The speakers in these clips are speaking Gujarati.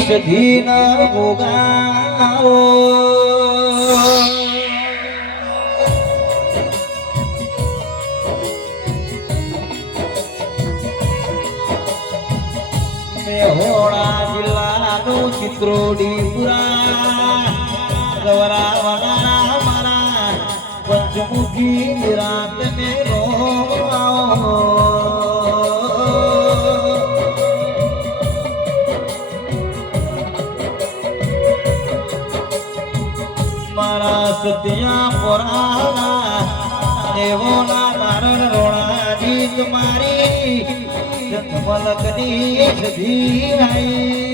સધી ન ભોગાવો મેહોણા જિલ્લાનું ચિત્રોડી પુરા ગવરાવાના મારા પંચમુખી રાત મેરો સત્યા પોરાના દેવોના નારણ રોણા ગીત મારી જન્મલકની સધી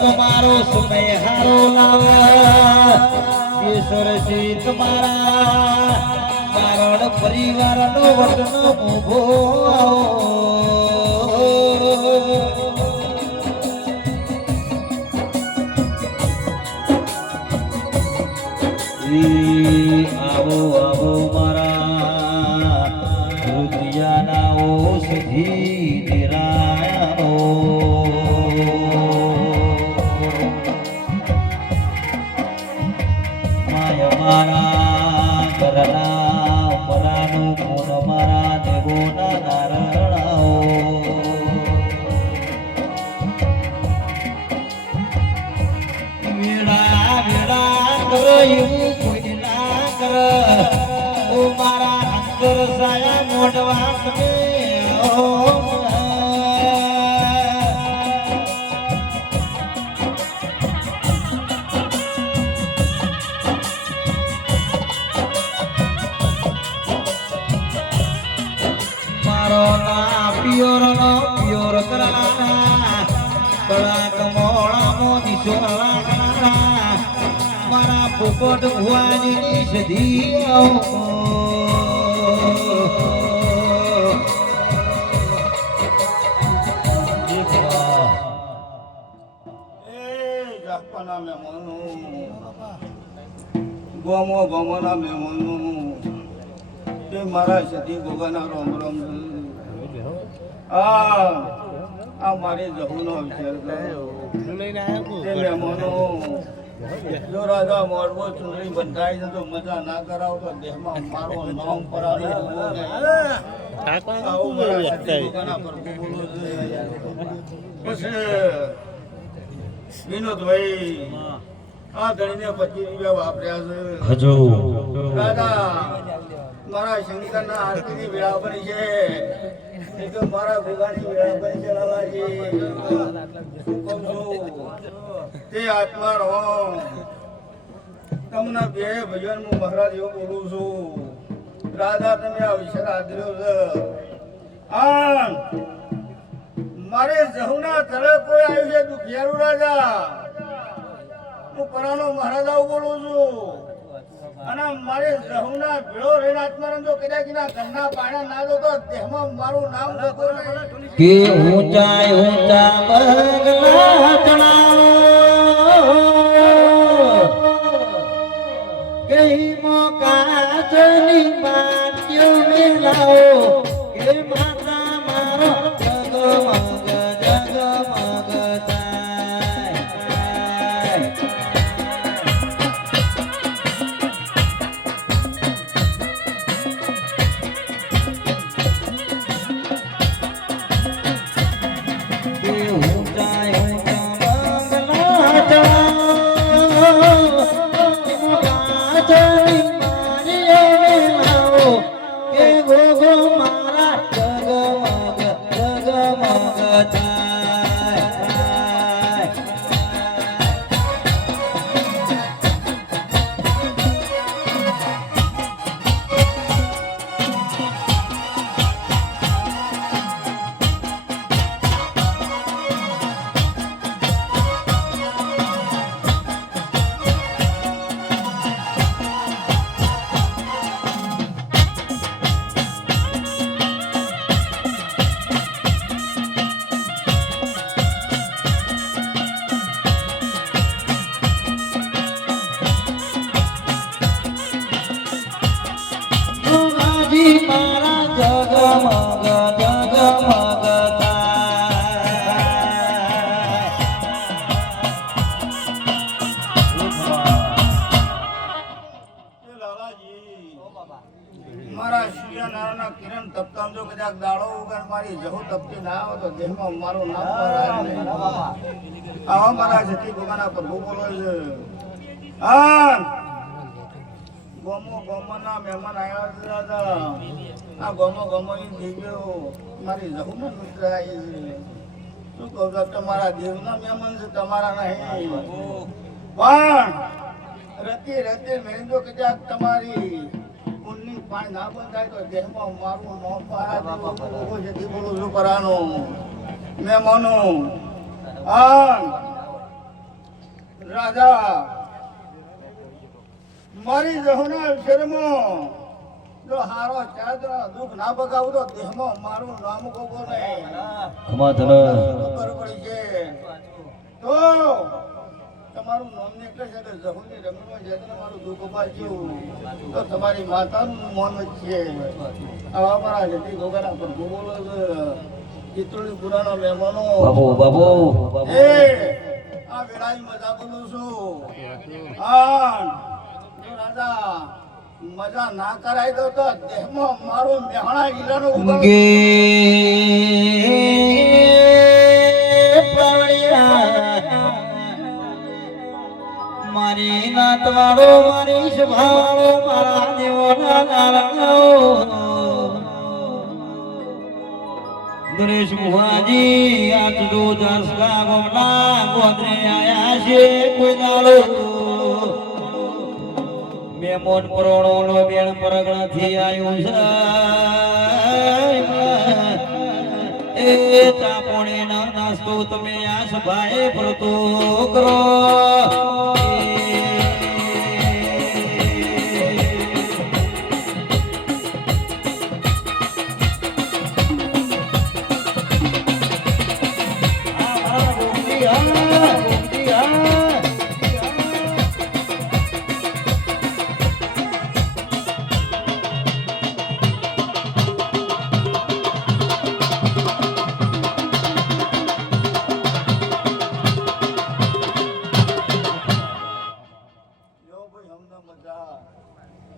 તમારો સમય હારો લાવા સરસી તમારા કારણ પરિવારનો વટનો ઉભો આવો આવો મારા રુદિયાના ઔષધી નિરાયો મારા ઘરના મરાનું પૂન મારા દેવોના નારણાઓ વેળા વેળા કરો એવું કોઈ ના કર ઓ મારા અંતર સાયા મોઢવા તમે પિયોર કરાના કળા કમોળામો દિશો લાગના મારા પોપટ ભુવાની સધી ગોમો ગોમોના મહેમાનો તે મારા સતી ગોગાના રોમ રોમ આ મારી જહુનો વિચાર મહેમાનો જો રાજા મોરબો ચૂંટણી બંધાય છે તો મજા ના કરાવ તો દેહમાં મારો નામ પરાવે પછી વિનોદભાઈ આ ગણીને 25 રૂપિયા વાપર્યા છે દાદા મારા શંકરના આરતીની વેળાપણી છે એ તો મારા ભોગાની વેળાપણી ચલાવવા છે તે આત્મા રહો તમને બે ભજન હું મહારાજ એવું બોલું છું રાજા તમે આ વિષય આદર્યો છે આ મારે જહુના તળે કોઈ આવ્યું છે દુખિયારું રાજા હું પરાનો મહારાજ આવું બોલું છું અને મારે જહુના ભેળો રહીને આત્માનંદ જો કદાચ ના ઘરના પાણા ના દો તો દેહમાં મારું નામ લખો કે ઊંચા ઊંચા બગલા તણાવો કઈ મોકા જની માટ્યો મેલાઓ કે માતા મારો જગમગ જગમગ મારી જહુ તપતી ના આવે તો દેહમાં મારું નામ પરાય નહીં. આવા મારા જતી ભગવાના પ્રભુ બોલો છે. હા ગોમોના મહેમાન આવ્યા છે દાદા. આ ગોમો ઈ દેવીઓ મારી જહુના મિત્ર આવી છે. શું કહું છું, તમારા દેવના મહેમાન છે, તમારા નહીં. પણ રતી મેં જો કદાચ તમારી પુણ્યની પાણી ના બંધાય તો દેહમાં મારું નામ પરાય જતી બોલું છું પરાનું મહેમાનો. હા રાજા મારી જહુના અક્ષરમાં જો હારો ચાદર દુઃખ ના બગાવું તો દેહમાં મારું નામ કોકો નહીં. ખબર પડી છે તો તમારું નામ ને એટલે છે કે જહુની રમીમાં જે તમારું દુઃખ ઉપાડ્યું તો તમારી માતાનું મોન જ છે. આવા મારા જતી ગોગાના પર બોલો છે. ચિત્રોડી પુરાના મહેમાનો બાબુ એ આ વેળાની મજા બોલું છું. હા રાજા મજા ના કરાય દો તો દેહમાં મારું મેહણા ગીલાનું મારી નાતવાળો મારી સંભાળો મારા દેવોના નારાયણો દરેશ મુહાજી આજ દો દસકા ગોમના ગોદરે આયા છે કોઈ દાડો મેમોન પરોણો નો બેન પરગણા થી આવ્યું છે. એ ચાપોણે ના નાસ્તો તમે આ સભાએ પડતો કરો.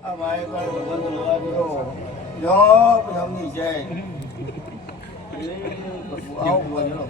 આ ભાઈ બંધ લાગ્યો જો હમની જાય આવું બોલો.